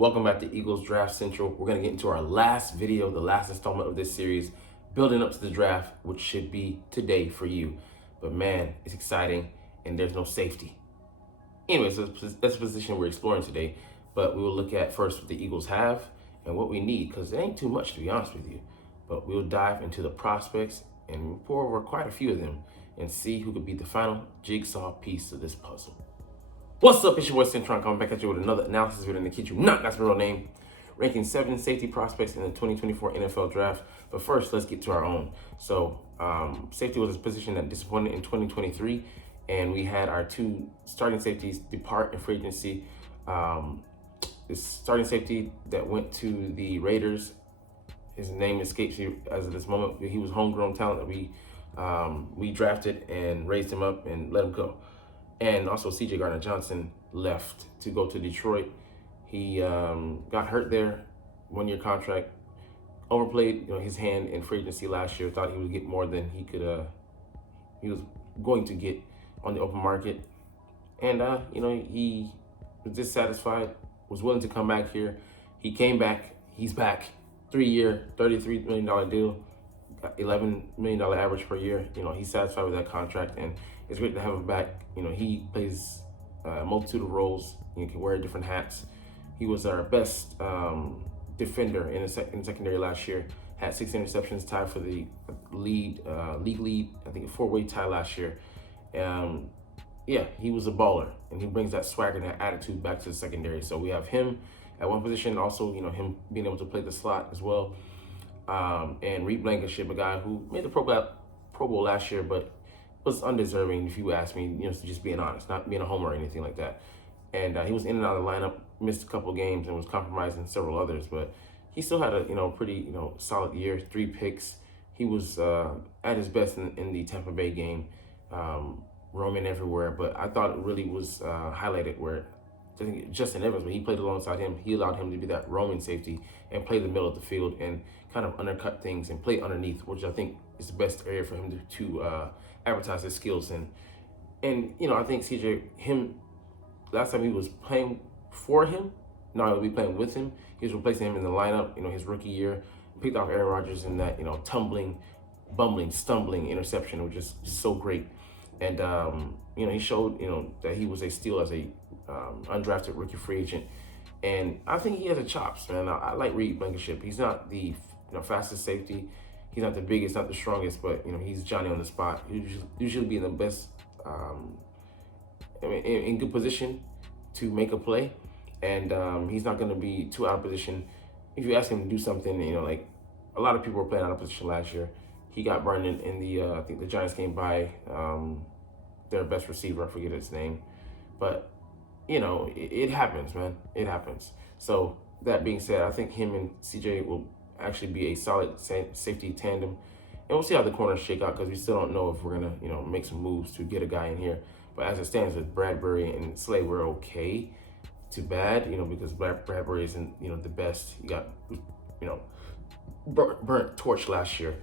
Welcome back to Eagles Draft Central. We're going to get into our last video, the last installment of this series, building up to the draft, which should be today for you. But man, it's exciting and there's no safety. Anyways, that's the position we're exploring today. But we will look at first what the Eagles have and what we need, because it ain't too much, to be honest with you. But we'll dive into the prospects and pour over quite a few of them and see who could be the final jigsaw piece of this puzzle. What's up, it's your boy Cintron coming back at you with another analysis video, and to kid you not, that's my real name. Ranking 7 safety prospects in the 2024 NFL Draft. But first, let's get to our own. So, safety was a position that disappointed in 2023, and we had our two starting safeties depart in free agency. This starting safety that went to the Raiders, his name escapes me as of this moment. He was homegrown talent that we drafted and raised him up and let him go. And also C.J. Gardner-Johnson left to go to Detroit. He got hurt there, 1-year contract, overplayed his hand in free agency last year. Thought he would get more than he was going to get on the open market, and he was dissatisfied. Was willing to come back here. He came back. He's back. 3-year, $33 million deal. $11 million average per year. He's satisfied with that contract, and it's great to have him back. He plays a multitude of roles. He can wear different hats. He was our best defender in the secondary last year. Had 6 interceptions, tied for the league lead. I think a 4-way tie last year. Yeah, he was a baller, and he brings that swagger and that attitude back to the secondary. So we have him at one position, also him being able to play the slot as well. And Reed Blankenship, a guy who made the Pro Bowl last year, but was undeserving, if you ask me, just being honest, not being a homer or anything like that. And he was in and out of the lineup, missed a couple of games, and was compromising several others, but he still had a pretty solid year, 3 picks. He was at his best in the Tampa Bay game, roaming everywhere, but I thought it really was highlighted where I think Justin Evans, when he played alongside him, he allowed him to be that roaming safety and play the middle of the field and kind of undercut things and play underneath, which I think is the best area for him to advertise his skills in. And I think CJ, last time he was playing for him, now he'll be playing with him. He was replacing him in the lineup, his rookie year. Picked off Aaron Rodgers in that, tumbling, bumbling, stumbling interception, which is so great. And he showed that he was a steal as a undrafted rookie free agent, and I think he has the chops, man. I like Reed Blankenship. He's not the fastest safety, he's not the biggest, not the strongest, but he's Johnny on the spot. Usually be in the best, in good position to make a play, and he's not going to be too out of position. If you ask him to do something, like a lot of people were playing out of position last year. He got burned in the I think the Giants came by their best receiver, I forget his name, but it happens, man. It happens. So that being said, I think him and CJ will actually be a solid safety tandem, and we'll see how the corners shake out, because we still don't know if we're gonna make some moves to get a guy in here. But as it stands with Bradbury and Slay, we're okay to bad, because Bradbury isn't the best. He got burnt torch last year.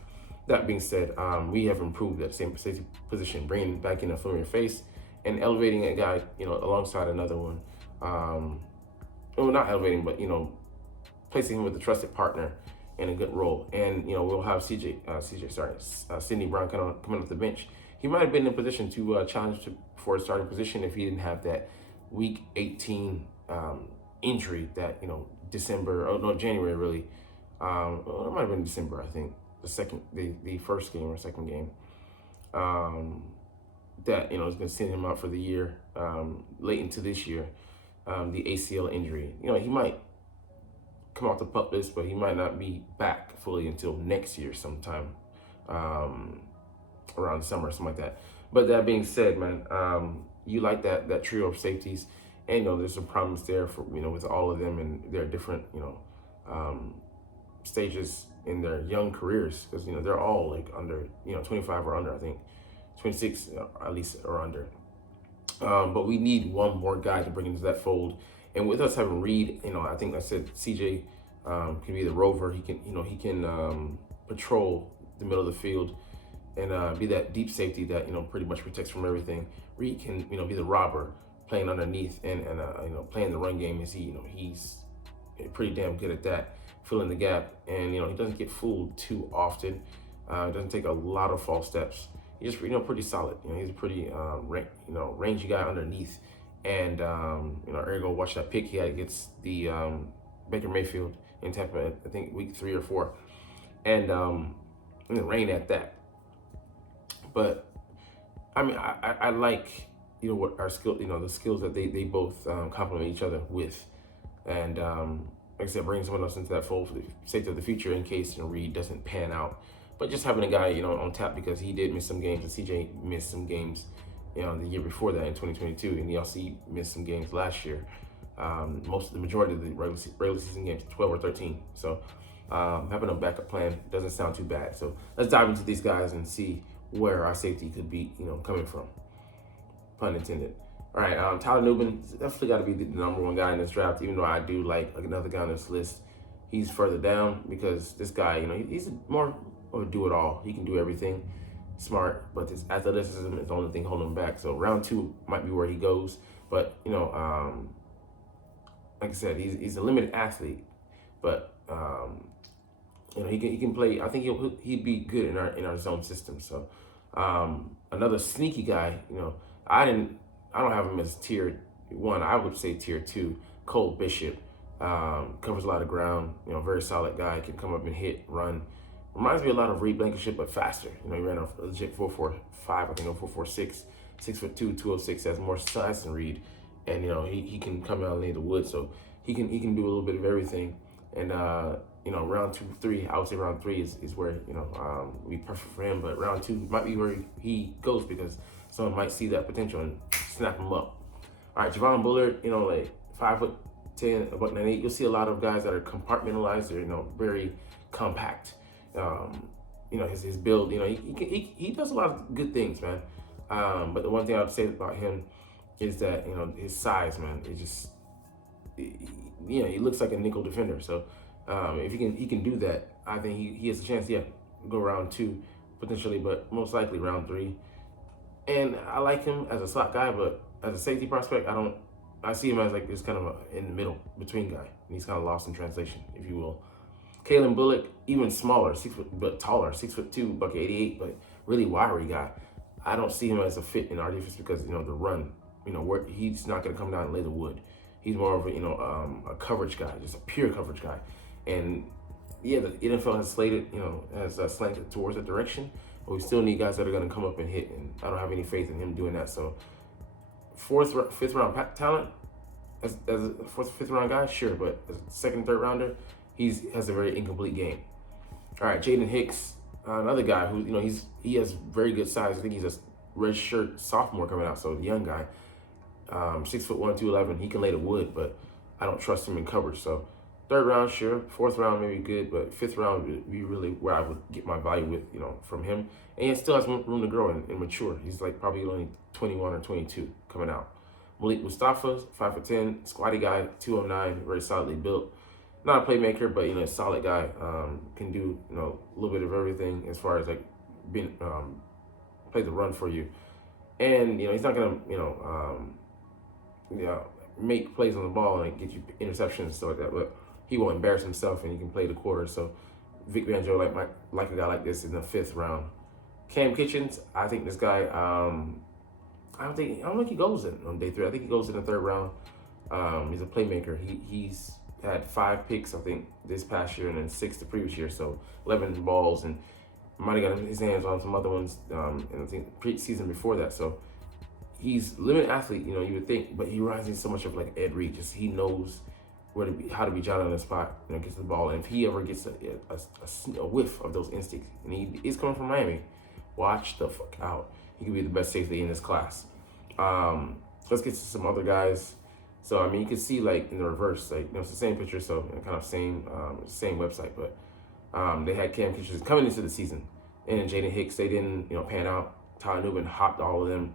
That being said, we have improved that same safety position, bringing back in a familiar face and elevating a guy, alongside another one. Well, not elevating, but placing him with a trusted partner in a good role. And we'll have Sidney Brown coming off the bench. He might have been in a position to challenge for a starting position if he didn't have that Week 18 injury that January really. Well, it might have been December, I think. The first game or second game, that is going to send him out for the year, late into this year. The ACL injury, he might come off the PUP list, but he might not be back fully until next year sometime, around summer or something like that. But that being said, man, you like that trio of safeties, and there's some problems there for with all of them and their different stages in their young careers, because they're all like under 25 or under, I think 26 at least or under. But we need one more guy to bring into that fold, and with us having Reed, I think I said CJ can be the rover. He can patrol the middle of the field and be that deep safety that pretty much protects from everything. Reed can be the robber, playing underneath and playing the run game. Is he's pretty damn good at that, filling the gap. And he doesn't get fooled too often. Doesn't take a lot of false steps. He's just pretty solid. He's a pretty rangy guy underneath. And Ergo, watch that pick he had against the Baker Mayfield in Tampa, I think week 3 or 4, and rain at that. But I mean, I like what our skill, the skills that they both complement each other with, and like I said, bring someone else into that fold for the sake of the future in case Reed doesn't pan out. But just having a guy on tap, because he did miss some games, and CJ missed some games the year before that in 2022, and he also missed some games last year. The majority of the regular season games, 12 or 13. So having a backup plan doesn't sound too bad. So let's dive into these guys and see where our safety could be, coming from. Pun intended. All right, Tyler Nubin definitely got to be the number one guy in this draft, even though I do like another guy on this list. He's further down because this guy, he's more of a do-it-all. He can do everything. Smart, but his athleticism is the only thing holding him back. So round 2 might be where he goes. But, like I said, he's a limited athlete. But, he can play. I think he'd be good in our zone system. So another sneaky guy, I don't have him as tier 1. I would say tier 2. Cole Bishop covers a lot of ground. Very solid guy. Can come up and hit, run. Reminds me a lot of Reed Blankenship, but faster. He ran a legit 4.45, I think, or 4.46, 6'2", 206. Has more size than Reed, and he can come out and lay the wood. So he can do a little bit of everything. And round 2, 3, I would say round 3 is where we perfect for him. But round 2 might be where he goes, because someone might see that potential and snap him up. All right, Javon Bullard, like 5'10", $198. You'll see a lot of guys that are compartmentalized. They're very compact. His build, he does a lot of good things, man. But the one thing I would say about him is that, his size, man, he looks like a nickel defender. So if he can do that, I think he has a chance, go round 2 potentially, but most likely round 3. And I like him as a slot guy, but as a safety prospect, I see him as like this kind of in the middle between guy. And he's kind of lost in translation, if you will. Kalen Bullock, even smaller, 6 foot, but taller, 6'2", $188, but really wiry guy. I don't see him as a fit in our defense because the run, where he's not going to come down and lay the wood. He's more of a coverage guy, just a pure coverage guy. And the NFL has slanted towards that direction, but we still need guys that are going to come up and hit. And I don't have any faith in him doing that. So 4th, 5th round talent as a 4th, 5th round guy, sure, but as a 2nd, 3rd rounder, he has a very incomplete game. All right, Jaden Hicks, another guy who, he has very good size. I think he's a redshirt sophomore coming out, so the young guy. 6'1", 211. He can lay the wood, but I don't trust him in coverage. So 3rd round, sure. 4th round, maybe good, but 5th round would be really where I would get my value with, from him. And he still has room to grow and mature. He's like probably only 21 or 22 coming out. Malik Mustafa, 5'10", squatty guy, 209, very solidly built. Not a playmaker, but a solid guy. Can do a little bit of everything as far as like being play the run for you, and he's not gonna make plays on the ball and get you interceptions and stuff like that. But he won't embarrass himself, and he can play the quarter. So Vic Fangio like a guy like this in the 5th round. Cam Kitchens, I think this guy. I don't think he goes in on day 3. I think he goes in the 3rd round. He's a playmaker. He's had 5 picks, I think, this past year, and then 6 the previous year. So 11 balls, and might have got his hands on some other ones, and I think pre-season before that. So he's a limited athlete, you would think, but he reminds me so much of like Ed Reed. Just he knows how to be John on the spot, gets the ball. And if he ever gets a whiff of those instincts, and he is coming from Miami, watch the fuck out. He could be the best safety in this class. Let's get to some other guys. So, you can see, like, in the reverse, like, it's the same picture, so kind of same website, but they had Cam Kitchens coming into the season. And then Jaden Hicks, they didn't, pan out. Tyler Nubin hopped all of them.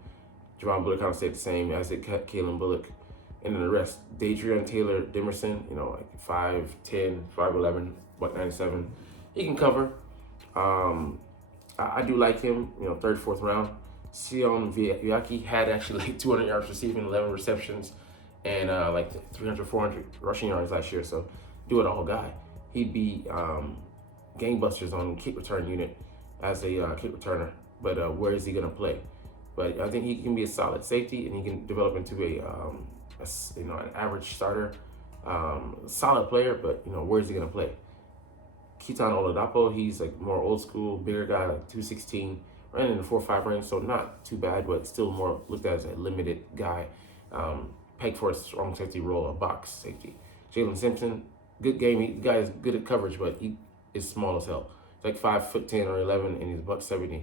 Javon Bullock kind of stayed the same, as did Kalen Bullock. And then the rest, Dadrian Taylor Demerson, like 5'10", 5'11", $197. He can cover. I do like him, 3rd, 4th round. Sion Viaki had actually like 200 yards receiving, 11 receptions, and like 300, 400 rushing yards last year. So do-it-all guy. He'd be gangbusters on kick return unit as a kick returner. But where is he going to play? But I think he can be a solid safety, and he can develop into an average starter, solid player. But where is he going to play? Cintron Oladapo, he's like more old school, bigger guy, like 216, running in the 4.5 range, so not too bad, but still more looked at as a limited guy. Pegged for a strong safety role, a box safety. Jalen Simpson, good game. The guy is good at coverage, but he is small as hell. He's like 5'10" or 11, and he's $170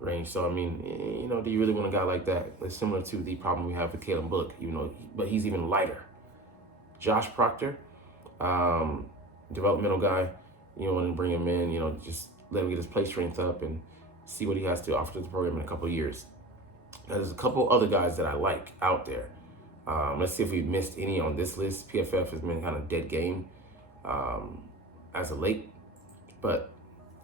range. So I mean, do you really want a guy like that? It's similar to the problem we have with Caleb Bullock, but he's even lighter. Josh Proctor, developmental guy. You want to bring him in, just let him get his play strength up and see what he has to offer to the program in a couple of years. Now, there's a couple other guys that I like out there. Let's see if we missed any on this list. PFF has been kind of dead game as of late. But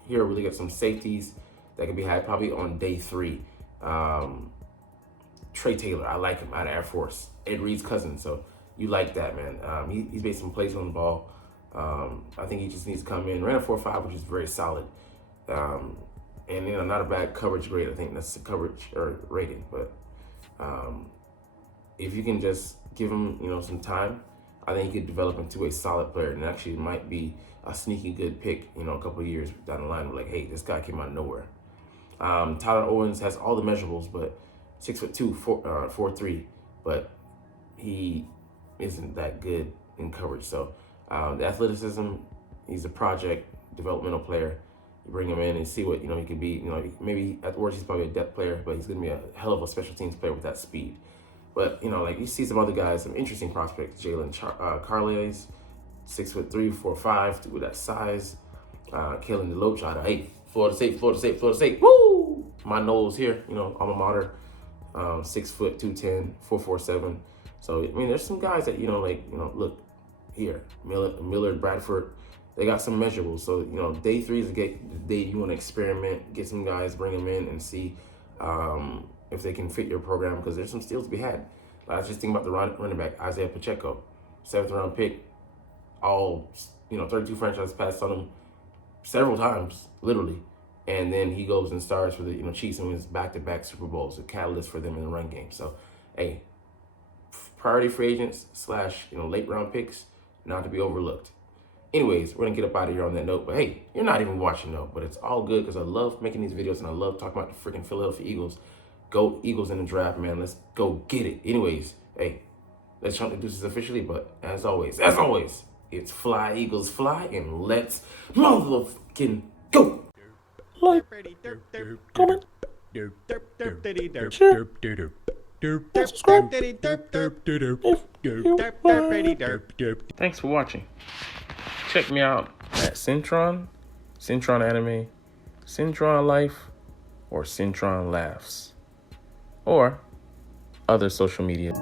here we look at some safeties that can be had probably on day 3. Trey Taylor, I like him out of Air Force. Ed Reed's cousin, so you like that, man. He's made some plays on the ball. I think he just needs to come in. Ran a 4.5, which is very solid. And not a bad coverage grade. I think that's the coverage or rating. But if you can just give him, some time, I think he could develop into a solid player, and actually might be a sneaky good pick, a couple of years down the line. Like, hey, this guy came out of nowhere. Tyler Owens has all the measurables, but 6'2", 4'3", but he isn't that good in coverage. So the athleticism, he's a project developmental player. You bring him in and see what he could be. Maybe at worst he's probably a depth player, but he's gonna be a hell of a special teams player with that speed. But like you see some other guys, some interesting prospects. Jalen Carles, 6'3", 4'5", with that size. Kalen DeLoach out of Florida State. Woo! My nose here, alma mater. 6 foot, 210, 447. So I mean, there's some guys that look here, Millard, Bradford. They got some measurables. So day 3 is the day you want to experiment, get some guys, bring them in, and see if they can fit your program, because there's some steals to be had. I was just thinking about the running back Isaiah Pacheco, 7th round pick. All 32 franchise passed on him several times, literally. And then he goes and starts for the Chiefs and wins back-to-back Super Bowls, a catalyst for them in the run game. So, hey, priority free agents / late round picks, not to be overlooked. Anyways, we're gonna get up out of here on that note. But hey, you're not even watching though, but it's all good because I love making these videos and I love talking about the freaking Philadelphia Eagles. Go Eagles in the draft, man. Let's go get it. Anyways, hey, let's jump to deuces officially. But as always, it's fly Eagles fly, and let's motherfucking go. Like, comment, share, subscribe if you Thanks for watching. Check me out at Cintron Anime, Cintron Life, or Cintron Laughs, or other social media.